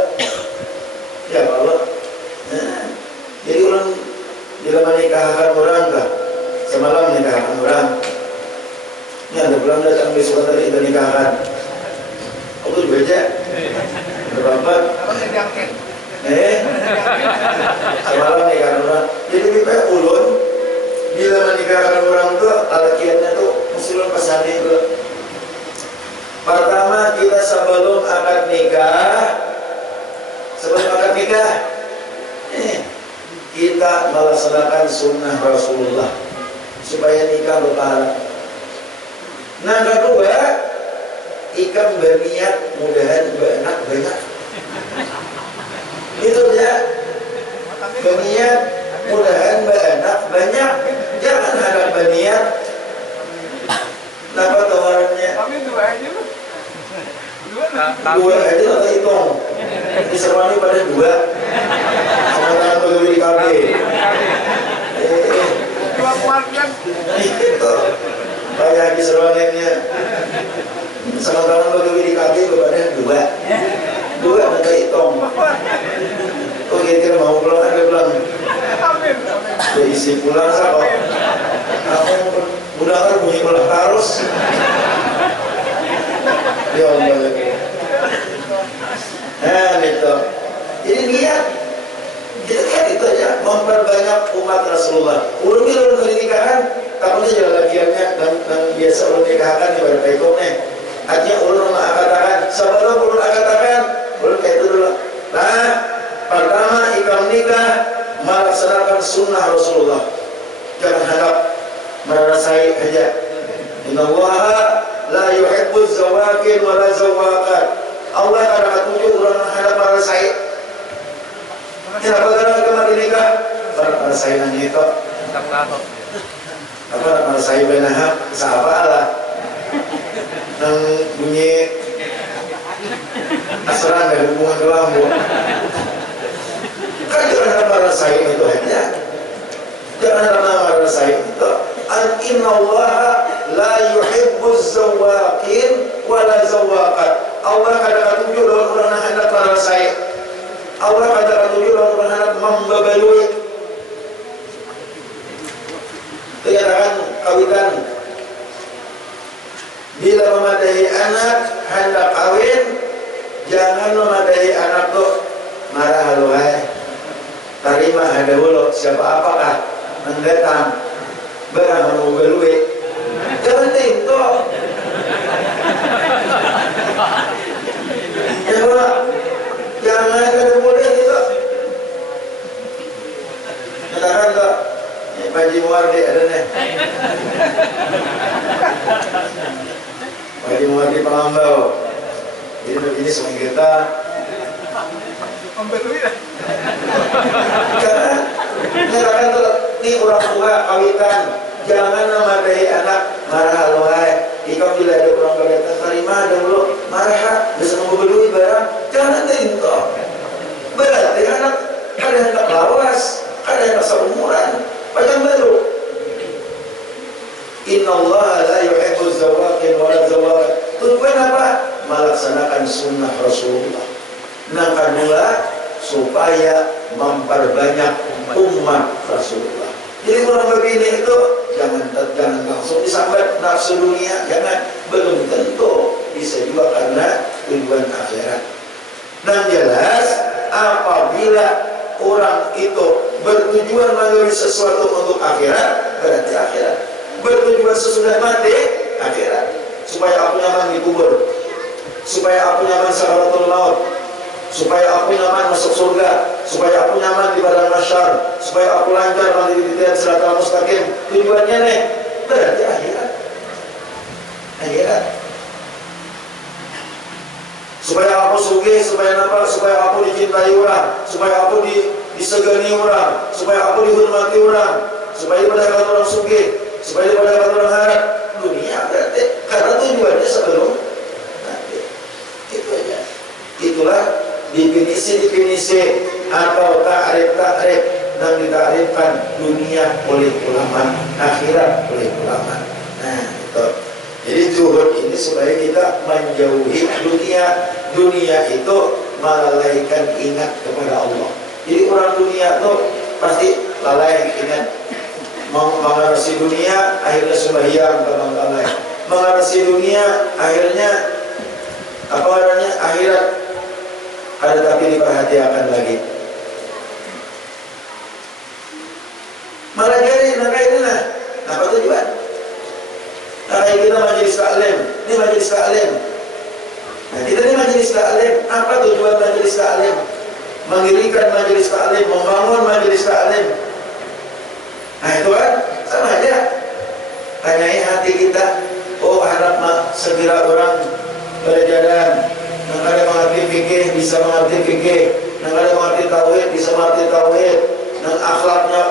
Ya Allah. Nah, jadi orang bila menikahkan orang kah? Semalam menikahkan orang. Ini ada pulang datang besok tadi kita nikahkan. Aku tuh baca. Berapa? Semalam nikahkan orang. Jadi kita ulun bila menikahkan orang tuh alakiannya tuh musulun pesannya itu. Pertama kita sebelum akad nikah, kita melaksanakan sunnah Rasulullah supaya nikah berpahala. Nah kedua, ikam berniat mudahan beranak banyak. Itu ya, berniat mudahan beranak banyak. Jangan harap berniat. Kenapa tawarannya? Kami dua aja loh. Dua aja atau hitung. Diserwani pada dua. Sama tangan pegawai di KB. Dua keluarga. Itu banyak haji serwanennya. Sama tangan pegawai di KB bebannya dua. Dua minta hitung. Oh kira-kira mau pulang ada pulang. Amin. Isi pulang kok. Aku budakar bunyi pulang terus. Ya Allah. Nah itu. Jadi niat. Jadi kan itu aja memperbanyak umat Rasulullah. Ulun ulun nikahan, takutnya jalan lagiannya dan biasa ulun nikahkan di pada baiknya. Artinya ulun mengatakan, sebelum ulun katakan, ulun kayak itu dulu. Nah, pertama ikam nikah melaksanakan sunnah Rasulullah. Jangan harap merasai aja. Innallaha la yuhibbuz zawakin wa la zawaqat. Allah kadang tunjuk orang harap merasai. Kenapa kadang kemarin nikah? Para merasai nanya itu. Apa merasai benahap? Sahabat Allah. Nang bunyi asran dari hubungan kelambu. Kan jangan harap merasai itu hanya. Jangan harap merasai itu. Innallaha la yuhibbuz zawaqin wa la zawaqat. Allah kadang tunjuk orang hendak merasai. Allah kadang tunjuk orang hendak membabalui. Itu katakan kawitan. Bila memadahi anak hendak kawin, jangan memadahi anak tuh marah haluai. Terima ada dulu siapa apakah mendatang barang membabalui. Jangan itu. Ya Allah, jangan ada boleh itu. Katakan kok, Haji Muwardi ada nih. Haji Muwardi Pengambau. Ini semua kita. Membeli dah. Karena katakan tuh, ini orang tua kawitan, jangan memadahi anak marah wahai. Ika bila ada orang berdatang terima dulu marah bisa membeli barang jangan tentu. Berarti anak ada yang tak lawas, ada yang tak seumuran, macam baru. Inna Allah la yuhibbu zawaqin wa la zawaqin. Tujuan apa? Melaksanakan sunnah Rasulullah. Nangkan mula supaya memperbanyak umat Rasulullah. Jadi orang begini itu jangan langsung disambat nafsu dunia, jangan, belum tentu bisa juga karena tujuan akhirat. Dan jelas apabila orang itu bertujuan mengambil sesuatu untuk akhirat, berarti akhirat. Bertujuan sesudah mati, akhirat. Supaya aku nyaman di kubur, supaya aku nyaman sakaratul maut, supaya aku nyaman masuk surga, supaya aku nyaman di padang mahsyar, supaya aku lancar nanti di titik siratal mustaqim. Tujuannya nih, berarti akhirat. Akhirat. Supaya aku sugih, supaya apa? Supaya aku dicintai orang, supaya aku disegani orang, supaya aku dihormati orang, supaya dipandang orang sugih, supaya dipandang orang harap. Dunia berarti karena tujuannya sebelum nanti. Itu aja. Itulah definisi atau takrif yang ditakrifkan dunia oleh ulama, akhirat oleh ulama. Nah, itu. Jadi zuhud ini supaya kita menjauhi dunia. Dunia itu melalaikan ingat kepada Allah. Jadi orang dunia itu pasti lalai ingat. Mengarasi dunia akhirnya sembahyang lalai. Mengarasi dunia akhirnya apa namanya akhirat ada tapi diperhatikan lagi. Malah jadi ini lah. Apa tujuan? Kayak kita majelis taklim, ini majelis taklim. Nah, kita ini majelis taklim, apa tujuan majelis taklim? Mendirikan majelis taklim, membangun majelis taklim. Nah itu kan sama aja. Tanyai hati kita, oh harap segera orang berjalan. Yang ada mengerti fikih bisa mengerti fikih, yang ada mengerti tauhid bisa mengerti tauhid, yang akhlaknya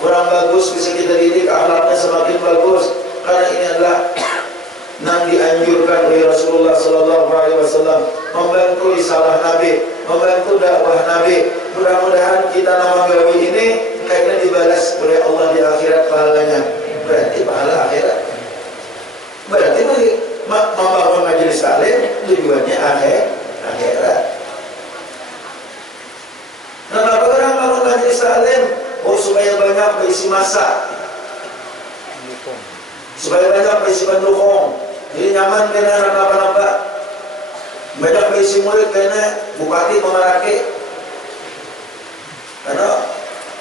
kurang bagus bisa kita didik akhlaknya semakin bagus. Karena ini adalah yang dianjurkan oleh Rasulullah Sallallahu Alaihi Wasallam, membantu risalah Nabi, membantu dakwah Nabi. Mudah-mudahan kita nama gawe ini karena dibalas oleh Allah di akhirat pahalanya. Berarti pahala akhirat. Berarti membangun majelis taklim tujuannya akhirat. Nah, kenapa orang bangun majelis taklim? Oh, supaya banyak berisi masa, supaya banyak berisi pendukung. Jadi nyaman kena apa-apa. Banyak berisi murid kena bupati memaraki. Karena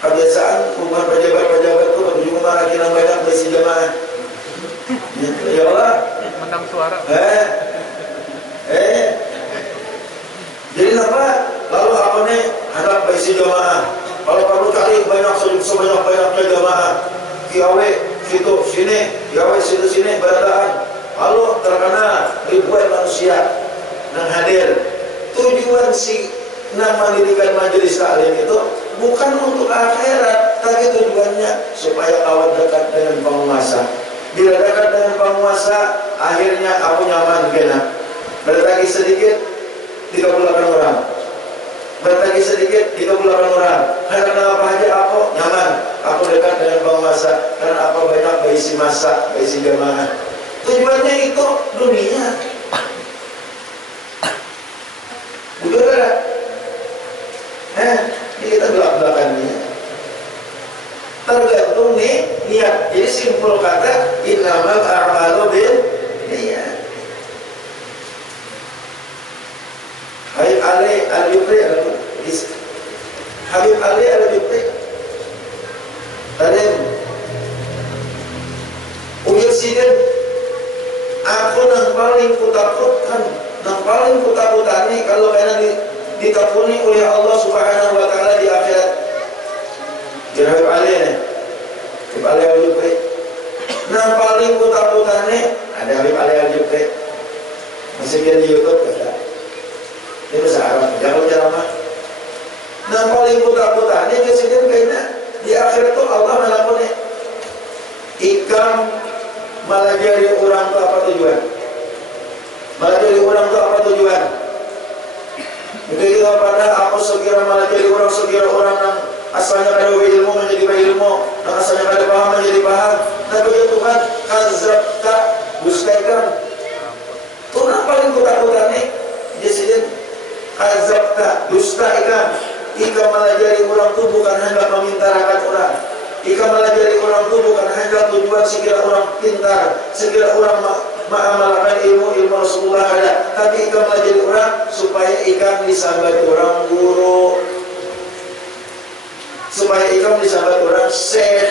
kebiasaan hubungan pejabat-pejabat itu begitu memaraki yang banyak berisi jamaah. Ya Allah. Menang suara. Jadi apa? Lalu apa nih? Hendak berisi jamaah. Kalau perlu cari banyak sebanyak-banyaknya jamaah. Kiawe situ sini, kiawe situ sini beradaan. Lalu terkenal ribuan manusia yang hadir. Tujuan si mendirikan majelis taklim itu bukan untuk akhirat, tapi tujuannya supaya awak dekat dengan penguasa. Bila dekat dengan penguasa, akhirnya aku nyaman kena. Bertagi sedikit 38 orang. Bertagi sedikit 38 orang. Karena apa aja aku nyaman. Aku dekat dengan penguasa. Karena apa banyak berisi masa, berisi jamaah. Tujuannya itu dunia. Betul tak? Ini kita belak-belakannya. Tergantung nih niat. Jadi simpul kata innamal a'malu bil niat. Habib Ali Al-Jufri Habib Ali Al-Jufri tadi ujar sidin, aku yang paling kutakutkan, yang paling kutakutani kalau kena ditakuni oleh Allah Subhanahu wa Ta'ala di akhirat. Jadi Habib Ali nih, Habib Ali Al-Jufri, yang paling kutakutani ada Habib Ali Al-Jufri, masih dia di YouTube ada. Ini bahasa Arab, jangan ceramah. Nah paling putar-putar ini kesini kayaknya di akhirat itu Allah melakukan ikram melajari orang itu apa tujuan? Melajari orang itu apa tujuan? Jika kita pada aku sekira melajari orang, sekira orang yang asalnya kada ilmu menjadi ilmu, yang asalnya kada paham menjadi paham. Tapi ya Tuhan, kazabta dustaikan. Tuhan paling kutakutan nih, Jesiden kazabta dustaikan. Ika melajari orang itu bukan hendak memintarakan orang. Ika melajari orang itu bukan hendak tujuan sekira orang pintar, sekira orang mengamalkan ilmu Rasulullah ada. Tapi ika melajari orang supaya ika disambat orang guru, supaya ika disambat orang syekh,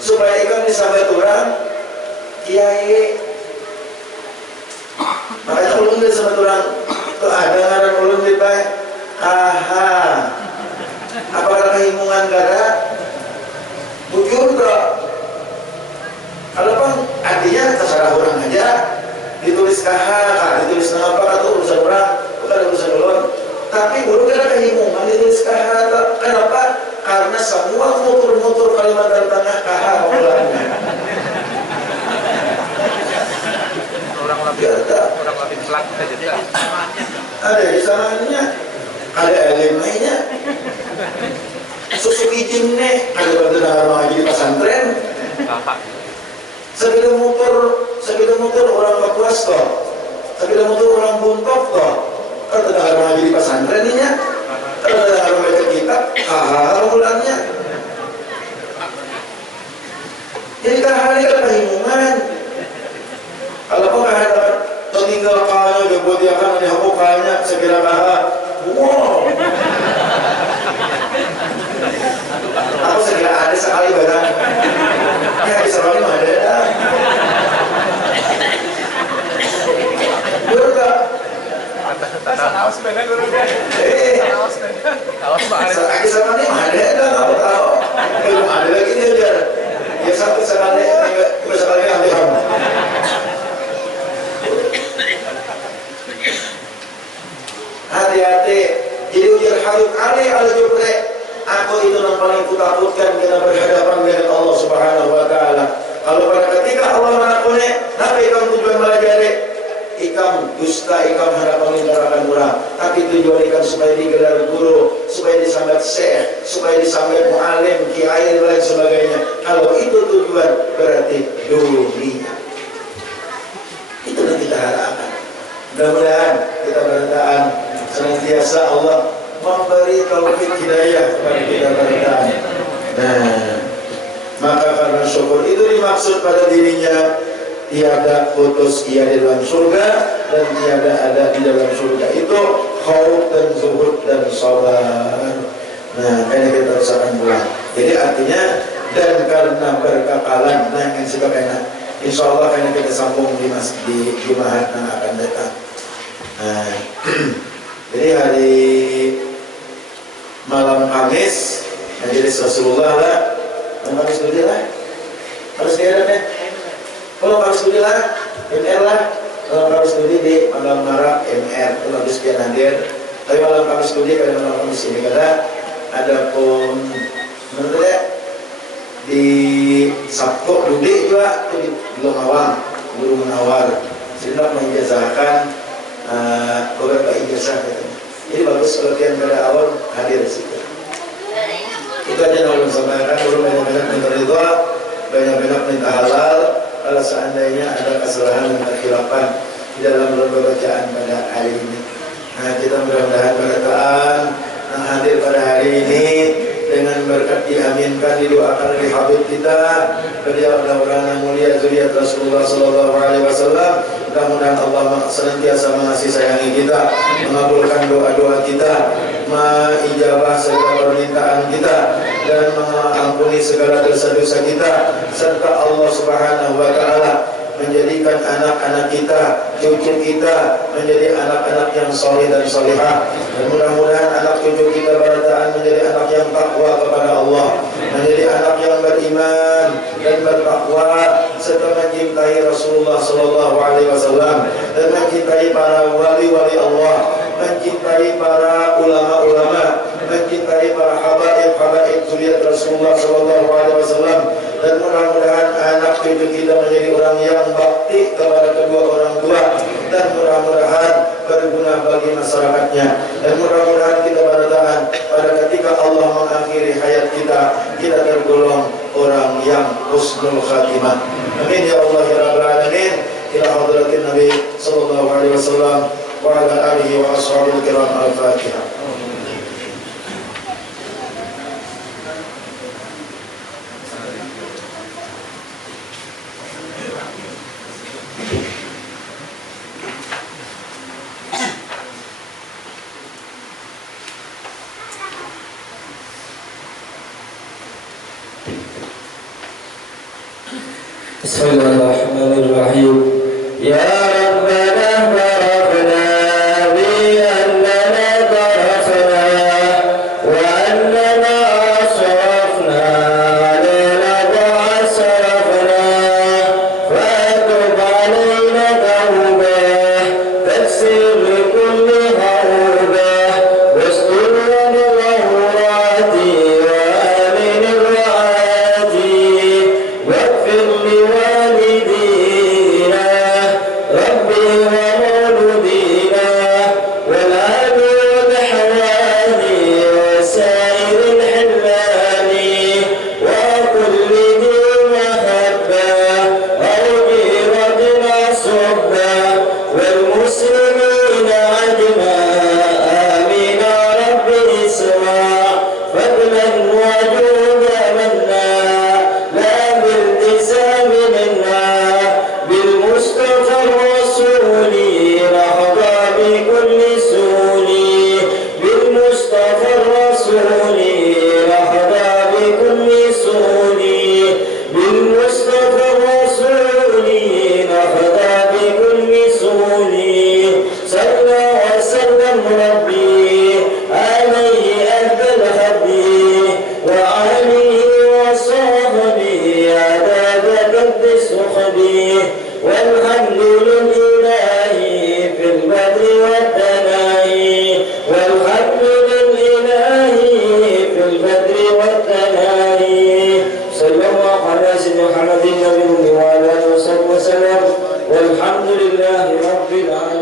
supaya ika disambat orang kiai. Makanya ulun disambat orang tuh ada ngaran ulun di baik. Aha, apakah kehimungan kada? Bujur ke? Kalau bang, artinya terserah orang aja. Ditulis kaha, ditulis apa atau urusan orang, bukan urusan ulun. Tapi guru kada kehimungan ditulis kaha. Kenapa? Karena semua mutur-mutur Kalimantan Tengah kaha ulangnya. Orang lebih pelak saja. Ada di sananya. Ada LMI-nya. Susu izin nih, ada benar mau jadi pesantren. Sebelum muter orang Papuas toh, sebelum muter orang Buntok toh, kan tidak mau jadi pesantren nih ya. Kalau tidak mau baca kitab, ulangnya. Jadi kahari kehimungan. Kalau kau kahari tinggal kaya, dia buat dia kan ada hapuk kayanya segera kahar. Wow. Aku segera ada sekali badan. Ya bisa kali mah ada. Juga. Awas beda guru deh. Awas beda. Awas Pak. Sekali sekali mah ada. Aku tahu. Belum ada lagi dia aja. Ya satu sekali ambil kamu. Hati-hati. Jadi ujar hayuk alih al-jubre. Aku itu yang paling kutakutkan kita berhadapan dengan Allah Subhanahu wa ta'ala. Kalau pada ketika Allah menakuni, nabi ikam tujuan melajari, ikam dusta, ikam harap meninggalkan murah. Tapi tujuan ikam supaya digelar guru, supaya disambat syekh, supaya disambat mu'alim, kiai dan lain sebagainya. Kalau itu tujuan, berarti dunia. Itu yang kita harapkan. Mudah-mudahan kita berdoa senantiasa Allah memberi taufik hidayah kepada kita beritaan. Nah, maka karena syukur itu dimaksud pada dirinya tiada putus ia di dalam surga dan tiada ada di dalam surga itu khauf dan zuhud dan sabar. Nah, ini kita rasakan pula. Jadi artinya dan karena berkekalan. Nah, yang sebagainya. Insya Allah karena kita sambung di Jumat yang akan datang. Nah, jadi hari malam Kamis majelis Rasulullah lah, Kamis studi lah, harus diadakan ya. Kalau Kamis studi lah, MR lah, kalau Kamis studi di malam Marak MR, kalau habis biar hadir. Tapi malam Kamis studi pada malam Kamis ini ada pun menurut ya di Sabtu Dudi juga di Lomawang, Guru Munawar, sehingga menjazahkan beberapa ijazah katanya. Jadi bagus kalau kalian pada awal hadir di situ. Itu aja yang ulun sampaikan. Ulun banyak-banyak minta ridha, banyak-banyak minta halal. Kalau seandainya ada kesalahan dan kekhilafan di dalam bacaan pada hari ini. Nah, kita mudah-mudahan berdoaan yang hadir pada hari ini dengan berkat diaminkan, didoakan oleh Habib kita, beliau adalah orang yang mulia zuriat Rasulullah Sallallahu Alaihi Wasallam. Mudah-mudahan Allah senantiasa mengasihi sayangi kita, mengabulkan doa-doa kita, mengijabah segala permintaan kita, dan mengampuni segala dosa-dosa kita, serta Allah Subhanahu Wa Taala menjadikan anak-anak kita, cucu kita menjadi anak-anak yang soleh dan solehah. Dan mudah-mudahan anak cucu kita berataan menjadi anak yang takwa kepada Allah, menjadi anak yang beriman dan bertakwa, serta mencintai Rasulullah Sallallahu Alaihi Wasallam dan mencintai para wali-wali Allah, mencintai para ulama-ulama, mencintai para habaib-habaib zuriat Rasulullah Sallallahu Alaihi Wasallam, dan mudah-mudahan anak cucu kita menjadi orang yang bakti kepada kedua orang tua, dan mudah-mudahan berguna bagi masyarakatnya, dan mudah-mudahan kita bertahan pada ketika Allah mengakhiri hayat kita, kita tergolong orang yang husnul khatimah. Amin ya Allah ya rabbal alamin. Ila hadratin Nabi sallallahu alaihi wasallam wa ala alihi wa ashabihi kiram. Al-Fatihah. Bismillahirrahmanirrahim. Ya Rabbana barafna bi annana tarafna wa annana asrafna lana ba'asrafna fatub alayna tawbah taksir kulli hawbah wastur al-awrati wa amin al-raati واغفر لوالدينا ربي ومولودينا والآل والحوالي وسائر الحلال وكل ذي محبة أو جيرتنا صبا والمسلمين عجما آمين رب اسمع فضلا وجودا منا لا بالتزام منا بالمصطفى الرسول نحظى بكل سول بالمصطفى الرسول نحظى بكل سول بالمصطفى الرسول نحظى بكل سول صلى وسلم ربي عليه أفضل هدي وعليه وصحبه عذاب قد صحبه والحمد لله في البدر والثناء والحمد لله في البدر والثناء صلى الله على سيدنا محمد النبي وعلى اله وصحبه وسلم والحمد لله رب العالمين.